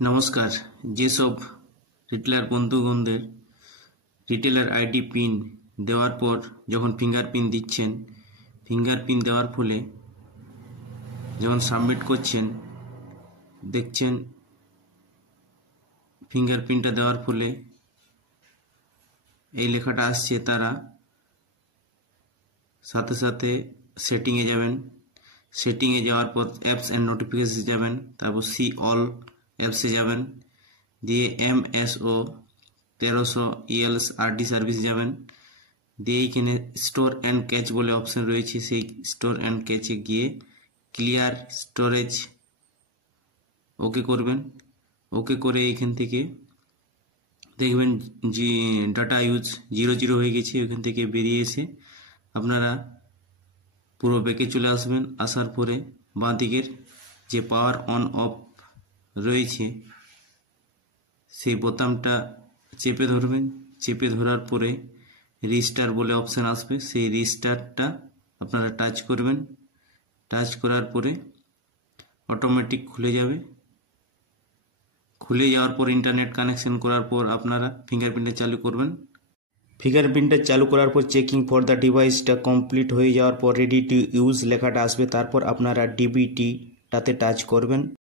নমস্কার। যেসব retailer বন্ধুগণদের retailer ID pin দেওয়ার পর যখন ফিঙ্গারপ্রিন্ট দিচ্ছেন, ফিঙ্গারপ্রিন্ট দেওয়ার ফলে যখন সাবমিট করছেন দেখছেন ফিঙ্গারপ্রিন্টটা দেওয়ার ফলে এই লেখাটা আসছে, তারা সাথে সাথে সেটিংয়ে যাবেন। সেটিংয়ে যাওয়ার পর অ্যাপস অ্যান্ড নোটিফিকেশন যাবেন, তারপর সি অল অ্যাপসে যাবেন, দিয়ে MSO 1300 ELSRD সার্ভিস যাবেন, দিয়ে এইখানে স্টোর অ্যান্ড ক্যাচ বলে অপশন রয়েছে, সেই স্টোর অ্যান্ড ক্যাচে গিয়ে ক্লিয়ার স্টোরেজ ওকে করবেন। ওকে করে এইখান থেকে দেখবেন যে ডাটা ইউজ 00 হয়ে গেছে। ওইখান থেকে বেরিয়ে এসে আপনারা পুরো ব্যাকে চলে আসবেন। আসার পরে বাঁ দিকের যে পাওয়ার অন অফ রয়েছে সেই বোতামটা চেপে ধরবেন। চেপে ধরার পরে রিস্টার বলে অপশান আসবে, সেই রিস্টারটা আপনারা টাচ করবেন। টাচ করার পরে অটোমেটিক খুলে যাবে। খুলে যাওয়ার পর ইন্টারনেট কানেকশন করার পর আপনারা ফিঙ্গারপ্রিন্টটা চালু করবেন। ফিঙ্গারপ্রিন্টটা চালু করার পর চেকিং ফর দ্য ডিভাইসটা কমপ্লিট হয়ে যাওয়ার পর রেডি টু ইউজ লেখাটা আসবে। তারপর আপনারা ডিবিটিটাতে টাচ করবেন।